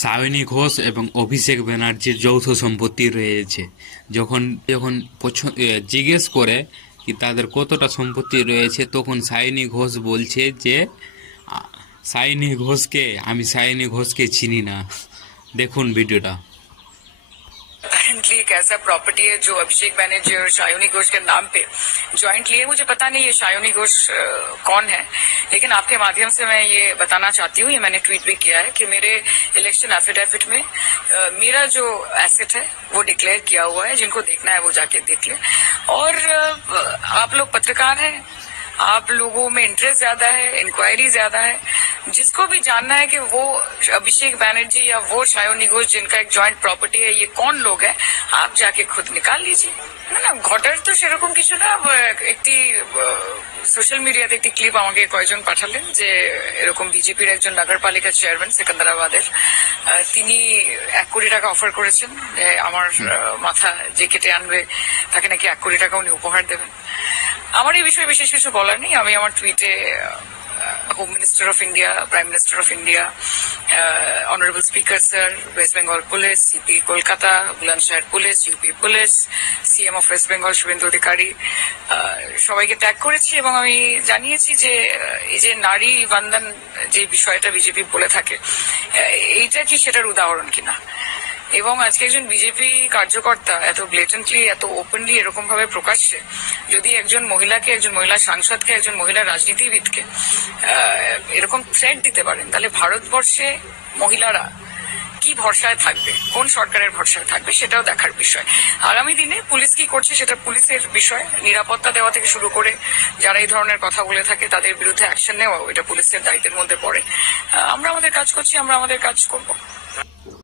সায়নী ঘোষ এবং অভিষেক ব্যানার্জির যৌথ সম্পত্তি রয়েছে। যখন যখন জিজ্ঞেস করে কি তাদের কতটা সম্পত্তি রয়েছে, তখন সায়নী ঘোষ বলছে যে সায়নী ঘোষকে সায়নী ঘোষকে চিনি না। দেখুন ভিডিওটা। अपेरेंटली एक ऐसा प्रॉपर्टी है जो अभिषेक बैनर्जी और शायोनी घोष के नाम पे ज्वाइंट लिए। मुझे पता नहीं ये शायोनी घोष कौन है, लेकिन आपके माध्यम से मैं ये बताना चाहती हूँ, ये मैंने ट्वीट भी किया है कि मेरे इलेक्शन एफिडेविट में मेरा जो एसेट है वो डिक्लेयर किया हुआ है। जिनको देखना है वो जाके देख ले। और आप लोग पत्रकार हैं, आप लोगों में इंटरेस्ट ज्यादा है, इंक्वायरी ज्यादा है। जिसको भी जानना है कि वो अभिषेक बैनर्जी या वो शायोनी घोष जिनका एक जॉइंट प्रॉपर्टी है, ये कौन लोग हैं, आप जाके खुद निकाल लीजिए। না না, ঘটার তো সেরকম কিছু না। একটি সোশ্যাল মিডিয়াতে একটি ক্লিপ আমাকে কয়েকজন পাঠালেন যে এরকম বিজেপির একজন নগরপালিকা চেয়ারম্যান সেকেন্দ্রাবাদের, তিনি 1 কোটি টাকা অফার করেছেন যে আমার মাথা যে কেটে আনবে তাকে নাকি 1 কোটি টাকা উনি উপহার দেবেন। আমার এই বিষয়ে বিশেষ কিছু বলার নেই। আমি আমার টুইটে home minister of India, prime minister of India, honourable speaker sir, West Bengal police, CP Kolkata, Bulandshahr police, UP police, CM of West Bengal Suvendu Adhikari, সবাইকে ট্যাগ করেছি এবং আমি জানিয়েছি যে এই যে নারী বন্ধন যে বিষয়টা বিজেপি বলে থাকে, এইটা কি সেটার উদাহরণ কিনা। এবং আজকে একজন বিজেপি কার্যকর্তা এত ব্লেটেন্টলি, এত ওপেনলি, এরকম ভাবে প্রকাশ্যে যদি একজন মহিলাকে, একজন মহিলা সাংসদকে, একজন মহিলা রাজনীতিবিদকে এরকম থ্রেট দিতে পারেন, তাহলে ভারতবর্ষে মহিলারা কি ভরসায় থাকবে, কোন সরকারের ভরসায় থাকবে, সেটাও দেখার বিষয়। আগামী দিনে পুলিশ কি করছে সেটা পুলিশের বিষয়। নিরাপত্তা দেওয়া থেকে শুরু করে যারা এই ধরনের কথা বলে থাকে তাদের বিরুদ্ধে অ্যাকশন নেওয়া, এটা পুলিশের দায়িত্বের মধ্যে পড়ে। আমরা আমাদের কাজ করছি, আমরা আমাদের কাজ করবো।